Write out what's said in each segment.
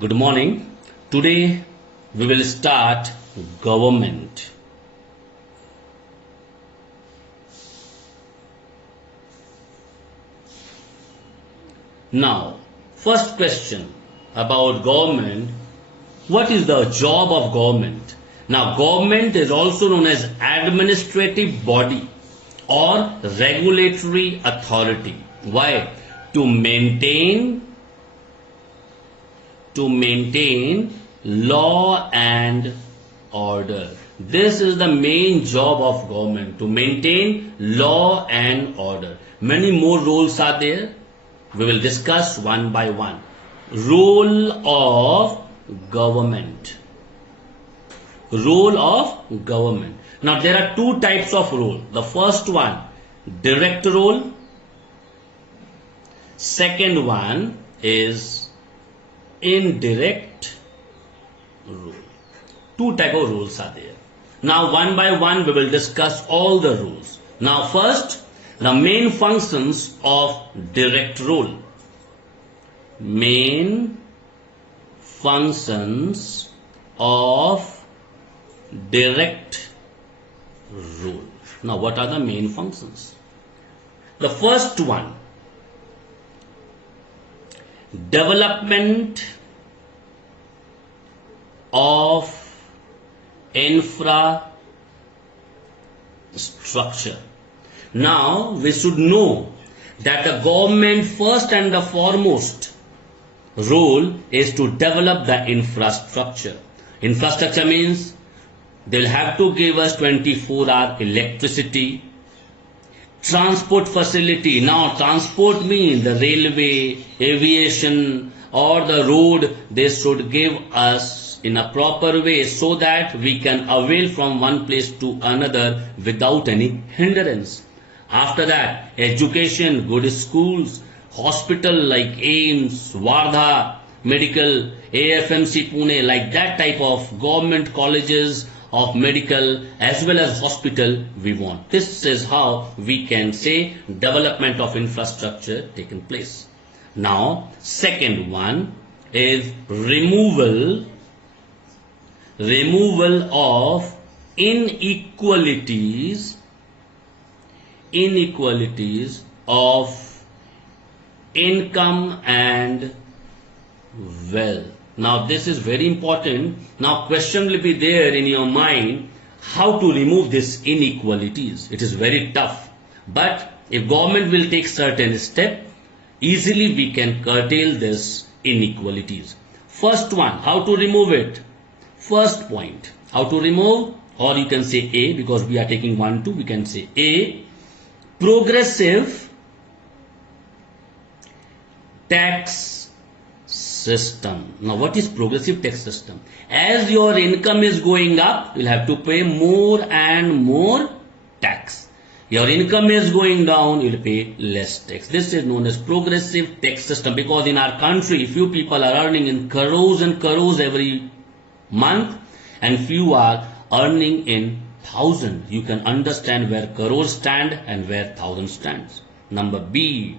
Good morning. Today we will start government. Now, first question about government. What is the job of government? Now, government is also known as administrative body or regulatory authority. Why? To maintain law and order. This is the main job of government, to maintain law and order. Many more roles are there. We will discuss one by one. Role of government. Role of government. Now there are two types of role. The first one, direct role. Second one is indirect role. Two type of rules are there. Now one by one we will discuss all the rules. Now first, the main functions of direct role. Main functions of direct role. Now what are the main functions? The first one, development of infrastructure. Now we should know that the government first and the foremost role is to develop the infrastructure. Infrastructure means they'll have to give us 24-hour electricity, transport facility. Now transport means the railway, aviation or the road. They should give us in a proper way so that we can avail from one place to another without any hindrance. After that, education, good schools, hospital like AIIMS, Wardha Medical, AFMC Pune, like that type of government colleges of medical as well as hospital we want. This is how we can say development of infrastructure taken place. Now, second one is removal of inequalities of income and wealth. Now this is very important. Now question will be there in your mind, how to remove these inequalities. It is very tough, but if government will take certain step, easily we can curtail this inequalities. First one, how to remove it. First point, how to remove, or you can say A, because we are taking 1, 2, we can say A, progressive tax system. Now what is progressive tax system? As your income is going up, you'll have to pay more and more tax. Your income is going down, you'll pay less tax. This is known as progressive tax system, because in our country few people are earning in crores and crores every month and few are earning in thousand. You can understand where crores stand and where thousand stands. Number B,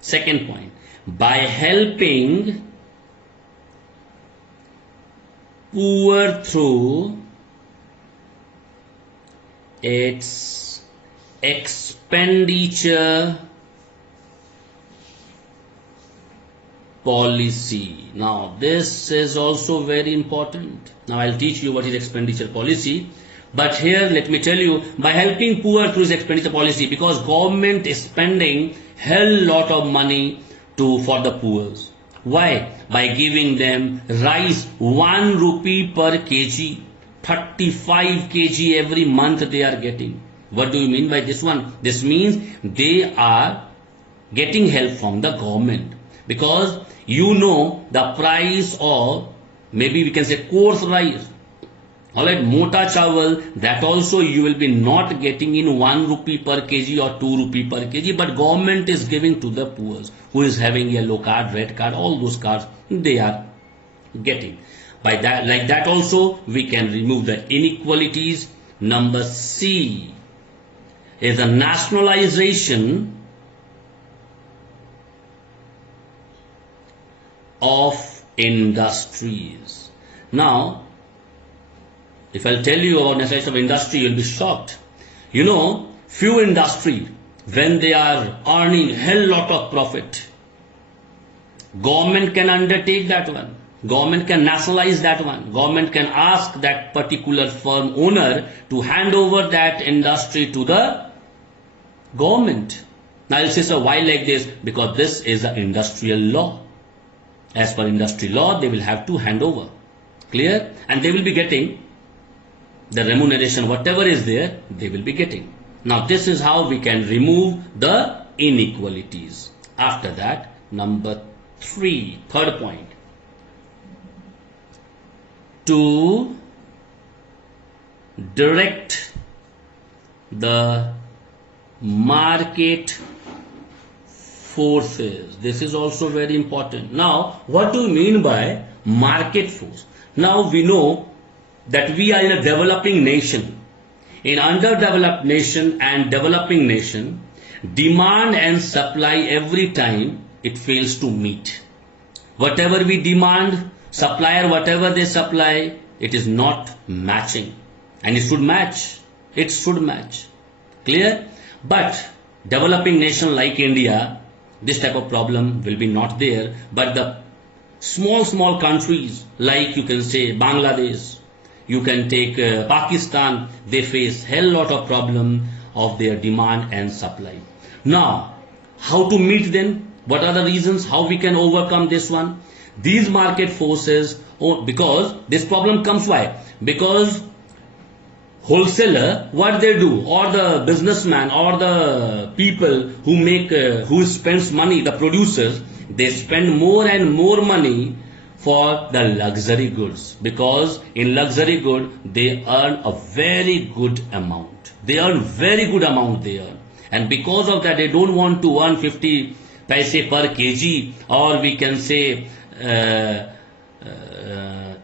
second point, by helping poor through its expenditure policy. Now this is also very important. Now I'll teach you what is expenditure policy, but here let me tell you, by helping poor through its expenditure policy, because government is spending hell lot of money for the poor. Why? By giving them rice 1 rupee per kg, 35 kg every month they are getting. What do you mean by this one? This means they are getting help from the government, because you know the price of, maybe we can say, coarse rice. Alright, mota chawal, that also you will be not getting in 1 rupee per kg or 2 rupee per kg, but government is giving to the poor who is having yellow card, red card, all those cards they are getting. By that, like that also we can remove the inequalities. Number C is a nationalization of industries. Now, if I'll tell you about nationalization of industry, you'll be shocked. You know, few industry, when they are earning hell lot of profit, government can undertake that one. Government can nationalize that one. Government can ask that particular firm owner to hand over that industry to the government. Now you'll say, so why like this? Because this is an industrial law. As per industry law, they will have to hand over. Clear? And they will be getting the remuneration, whatever is there, they will be getting. Now this is how we can remove the inequalities. After that, number 3, third point. To direct the market forces. This is also very important. Now, what do you mean by market force? Now we know that we are in a developing nation. In underdeveloped nation and developing nation, demand and supply every time it fails to meet. Whatever we demand, supplier whatever they supply, it is not matching. And it should match. It should match. Clear? But developing nation like India, this type of problem will be not there. But the small countries like you can say Bangladesh, you can take Pakistan, they face hell lot of problem of their demand and supply. Now, how to meet them? What are the reasons? How we can overcome this one? These market forces, because this problem comes why? Because wholesaler, what they do, or the businessman, or the people who make, who spends money, the producers, they spend more and more money for the luxury goods, because in luxury good they earn a very good amount. They earn very good amount they earn, and because of that they don't want to earn 50 paise per kg, or we can say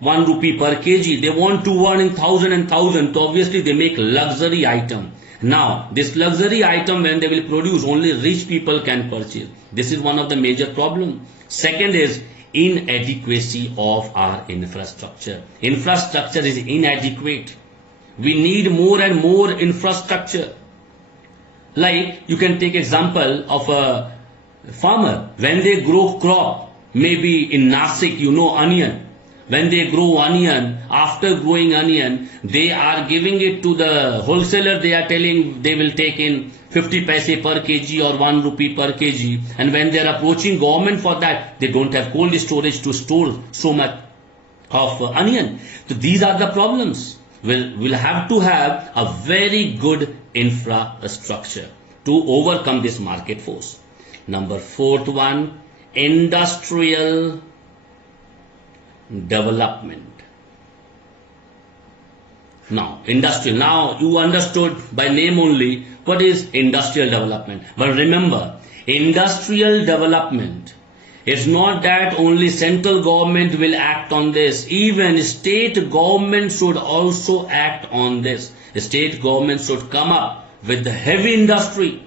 1 rupee per kg. They want to earn in thousand and thousand, so obviously they make luxury item. Now this luxury item, when they will produce, only rich people can purchase. This is one of the major problem. Second is inadequacy of our infrastructure. Infrastructure is inadequate. We need more and more infrastructure. Like you can take example of a farmer. When they grow crop, maybe in Nasik, you know, onion. When they grow onion, after growing onion, they are giving it to the wholesaler. They are telling they will take in 50 paise per kg or 1 rupee per kg. And when they are approaching government for that, they don't have cold storage to store so much of onion. So these are the problems. We'll have to have a very good infrastructure to overcome this market force. Number 4th one, industrial development. Now, industrial. Now, you understood by name only what is industrial development. But remember, industrial development is not that only central government will act on this. Even state government should also act on this. The state government should come up with the heavy industry.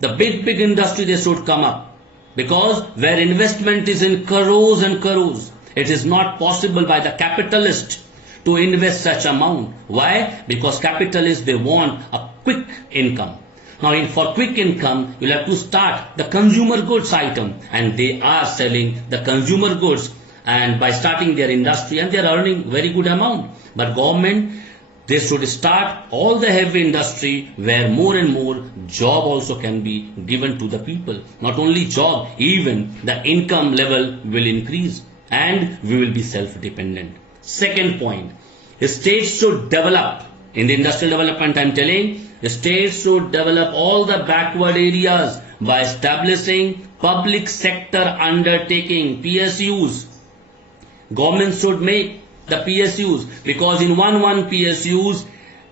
The big industry, they should come up. Because where investment is in crores and crores, it is not possible by the capitalist to invest such amount. Why? Because capitalists, they want a quick income. Now, for quick income, you'll have to start the consumer goods item, and they are selling the consumer goods, and by starting their industry, and they are earning very good amount. But government, they should start all the heavy industry where more and more job also can be given to the people. Not only job, even the income level will increase, and we will be self-dependent. Second point, states should develop. In the industrial development, I am telling, the states should develop all the backward areas by establishing public sector undertaking, PSUs. Government should make the PSUs, because in one PSUs,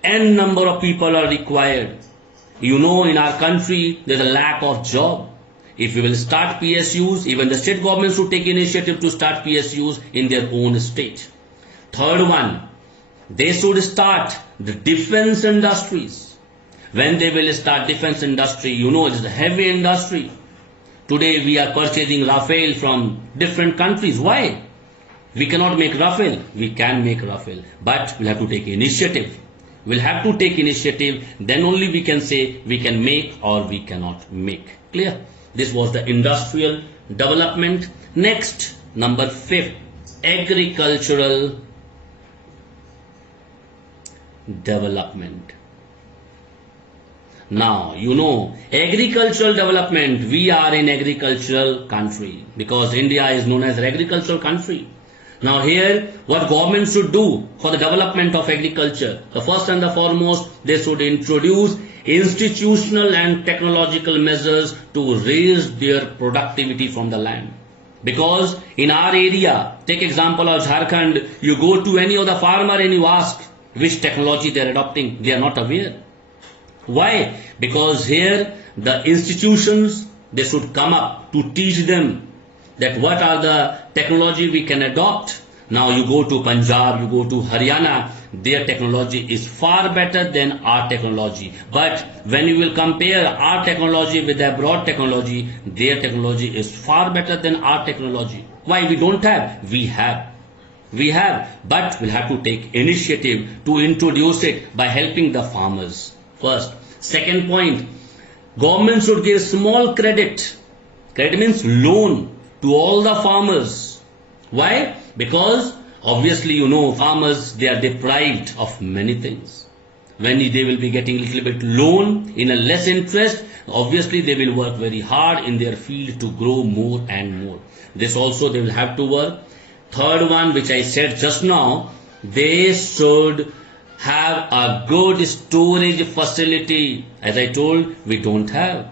n number of people are required. You know, in our country, there is a lack of job. If we will start PSUs, even the state government should take initiative to start PSUs in their own state. Third one, they should start the defense industries. When they will start defense industry, you know, it is a heavy industry. Today we are purchasing Rafale from different countries. Why? We cannot make Rafale. We can make Rafale, but we'll have to take initiative. We'll have to take initiative. Then only we can say we can make or we cannot make. Clear? This was the industrial development. Next, number 5, agricultural development. Now, you know, agricultural development, we are an agricultural country because India is known as an agricultural country. Now here, what government should do for the development of agriculture? The first and the foremost, they should introduce institutional and technological measures to raise their productivity from the land. Because in our area, take example of Jharkhand, you go to any of the farmer and you ask which technology they are adopting, they are not aware. Why? Because here the institutions, they should come up to teach them that what are the technology we can adopt. Now you go to Punjab, you go to Haryana, their technology is far better than our technology. But when you will compare our technology with the abroad technology, their technology is far better than our technology. Why? We don't have. We have. We have. But we'll have to take initiative to introduce it by helping the farmers. First. Second point, government should give small credit. Credit means loan to all the farmers. Why? Because obviously, you know, farmers, they are deprived of many things. When they will be getting a little bit loan in a less interest, obviously they will work very hard in their field to grow more and more. This also they will have to work. Third one, which I said just now, they should have a good storage facility. As I told, we don't have.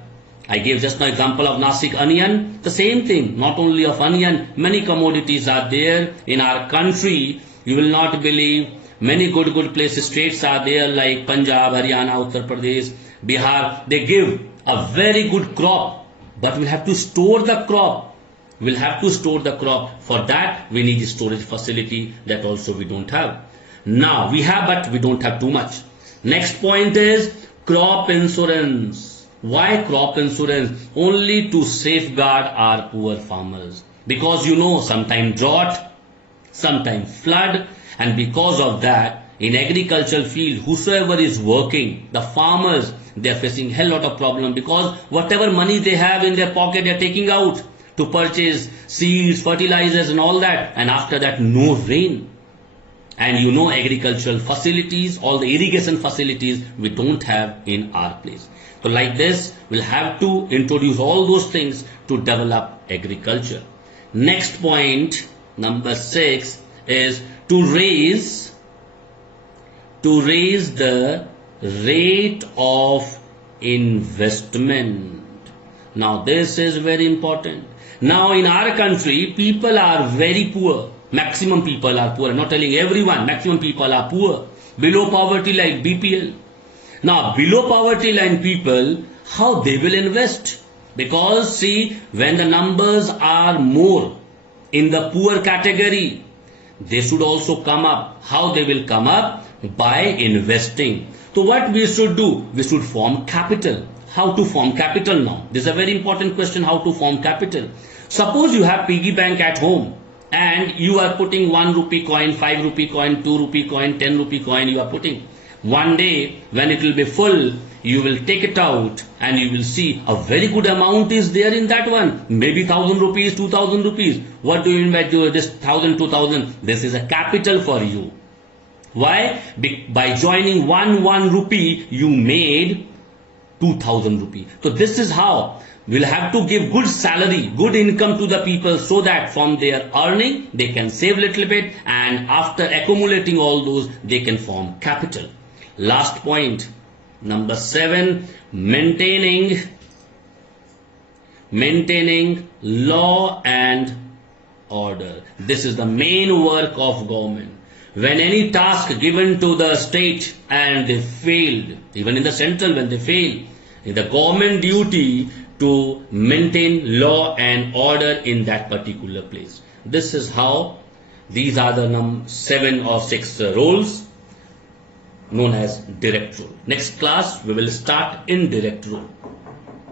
I gave just an example of Nasik onion. The same thing, not only of onion, many commodities are there in our country. You will not believe, many good places, states are there like Punjab, Haryana, Uttar Pradesh, Bihar. They give a very good crop, but we'll have to store the crop. We'll have to store the crop. For that, we need a storage facility. That also we don't have. Now, we have, but we don't have too much. Next point is crop insurance. Why crop insurance? Only to safeguard our poor farmers. Because you know, sometimes drought, sometimes flood, and because of that, in agricultural field, whosoever is working, the farmers, they are facing a hell lot of problem because whatever money they have in their pocket, they are taking out to purchase seeds, fertilizers and all that, and after that, no rain. And you know, agricultural facilities, all the irrigation facilities, we don't have in our place. So like this, we'll have to introduce all those things to develop agriculture. Next point, number 6, is to raise the rate of investment. Now this is very important. Now in our country, people are very poor. Maximum people are poor. I'm not telling everyone. Maximum people are poor. Below poverty line, BPL. Now, below poverty line people, how they will invest? Because see, when the numbers are more in the poor category, they should also come up. How they will come up? By investing. So what we should do? We should form capital. How to form capital now? This is a very important question, how to form capital. Suppose you have piggy bank at home and you are putting 1 rupee coin, 5 rupee coin, 2 rupee coin, 10 rupee coin you are putting. One day when it will be full, you will take it out and you will see a very good amount is there in that one. Maybe 1000 rupees, 2000 rupees. What do you mean by this 1000, 2000? This is a capital for you. Why? By joining 1 rupee, you made 2000 rupees. So this is how we'll have to give good salary, good income to the people so that from their earning, they can save little bit and after accumulating all those, they can form capital. Last point, number 7, maintaining law and order. This is the main work of government. When any task given to the state and they failed, even in the central when they fail, in the government duty to maintain law and order in that particular place. This is how, these are the 7 or 6 roles known as direct role. Next class we will start indirect role.